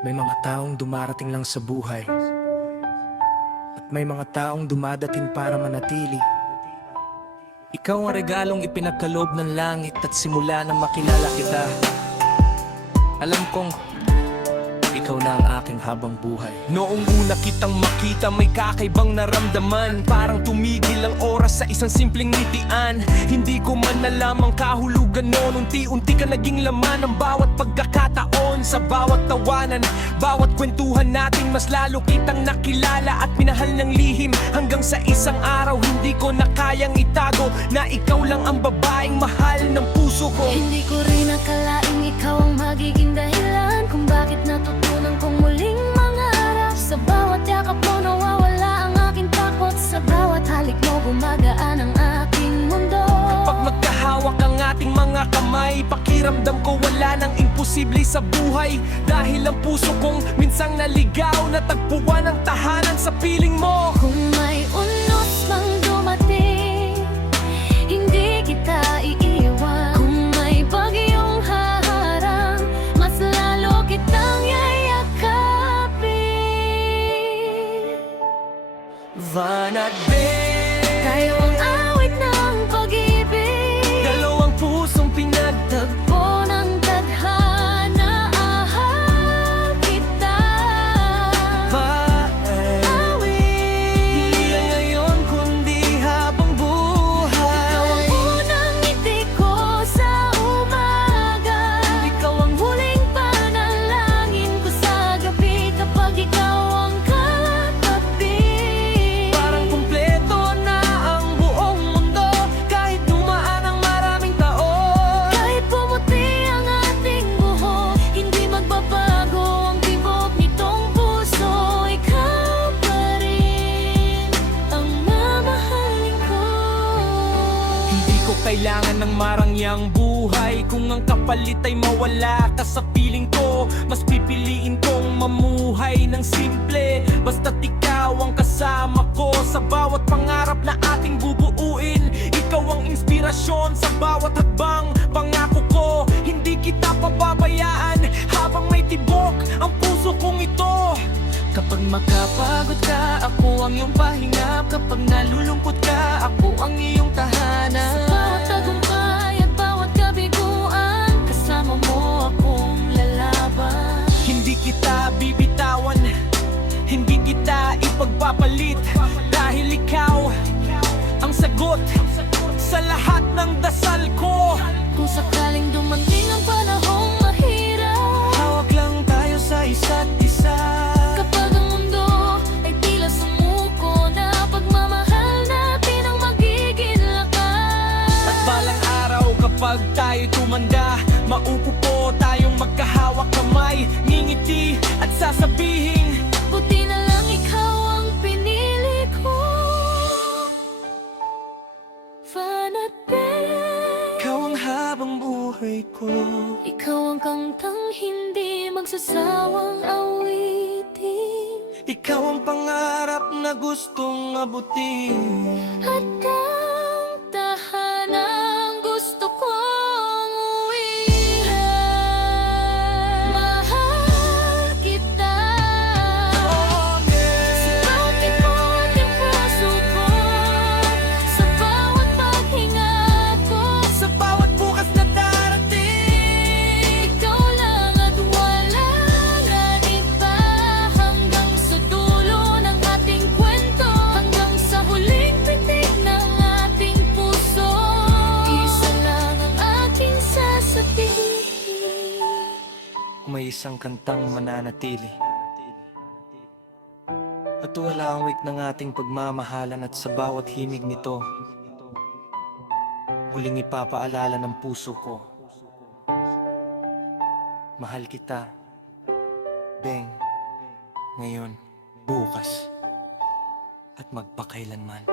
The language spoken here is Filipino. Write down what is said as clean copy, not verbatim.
May mga taong dumarating lang sa buhay at may mga taong dumadating para manatili. Ikaw ang regalong ipinagkaloob ng langit at simula nang makilala kita, alam kong ikaw na ang aking habang buhay. Noong una kitang makita, may kakaibang naramdaman. Parang tumigil ang oras sa isang simpleng ngitian. Hindi ko man alam ang kahulugan noon. Unti-unti ka naging laman ng bawat pagkakataon. Sa bawat tawanan, bawat kwentuhan natin, mas lalo kitang nakilala at minahal ng lihim. Hanggang sa isang araw, hindi ko na kayang itago na ikaw lang ang babaeng mahal ng puso ko. Hindi ko rin akalaing ikaw ang magiging dahilan kung bakit natutunan kong muling mangarap. Sa bawat yakap mo nawawala ang aking takot. Sa bawat halik mo gumagaan ang aking mundo. Pag magkahawak ang ating mga kamay, pakiramdam ko wala nang imposible sa buhay. Dahil ang puso kong minsang naligaw, natagpuan ang tahanan sa piling mo. Kung may unos mang dumating, hindi kita iiwan. Kung may bagyong haharang, mas lalo kitang yayakapin. Van at Ben, Tayo ang awit ng pag-ibig, dalawang pusong pinagtagpo. tagpo ng tadhana. Ahal kita, Hindi lang ngayon kundi habang buhay. ikaw ang unang ngiti ko sa umaga. Ikaw ang huling panalangin ko sa gabi. Kapag ikaw ang katabi, Parang kumpleto na ang buong mundo. Kahit dumaan ang maraming taon, kahit pumuti ang ating buhok, hindi magbabago ang tibok nitong puso. Ikaw pa rin ang mamahalin ko. hindi ko kailangan ng marangyang buhay. Kung ang kapalit ay mawala ka sa piling ko, mas pipiliin kong mamuhay ng simple. Basta't ikaw ang kasama ko sa bawat pangarap na ating bubuuin. Ikaw ang inspirasyon sa bawat hakbang. Pangako ko, hindi kita pababayaan habang may tibok ang puso kong ito. Kapag makapagod ka, ako ang iyong pahinga. Kapag nalulungkot ka, ako ang iyong tahanan. Bawat tagumpay at bawat kabiguan, kasama mo akong lalaban. Hindi kita bibitawan, hindi kita ipagpapalit. Dahil ikaw ang sagot sa lahat ng dasal ko. Kung sakaling dumating ang panahong mahirap, Hawak lang tayo sa isa't isa. kapag ang mundo ay tila sumuko na, pagmamahal natin ang magiging lakas. At balang araw kapag tayo tumanda, maupo po tayong magkahawak kamay, ngingiti at sasabihin, Buti na lang ikaw ang pinili ko. Van at Ben, ikaw ang habang buhay ko. ikaw ang kantang hindi magsasawang awitin. Ikaw ang pangarap na gustong abutin. At ang tahanang gusto kong uwihan. Mahal kita sa bakit mo at yung puso ko, sa bawat paghinga ko. Sa bawat bukas na darating, Ikaw lang at wala nang iba. Hanggang sa dulo ng ating kwento, hanggang sa huling pitik ng ating puso, isa lang ang aking sasabihin. Kung may isang kantang mananatili at wala ang wik ng ating pagmamahalan, at sa bawat himig nito muling ipapaalala ng puso ko, mahal kita, Beng, ngayon, bukas, at magpakailanman.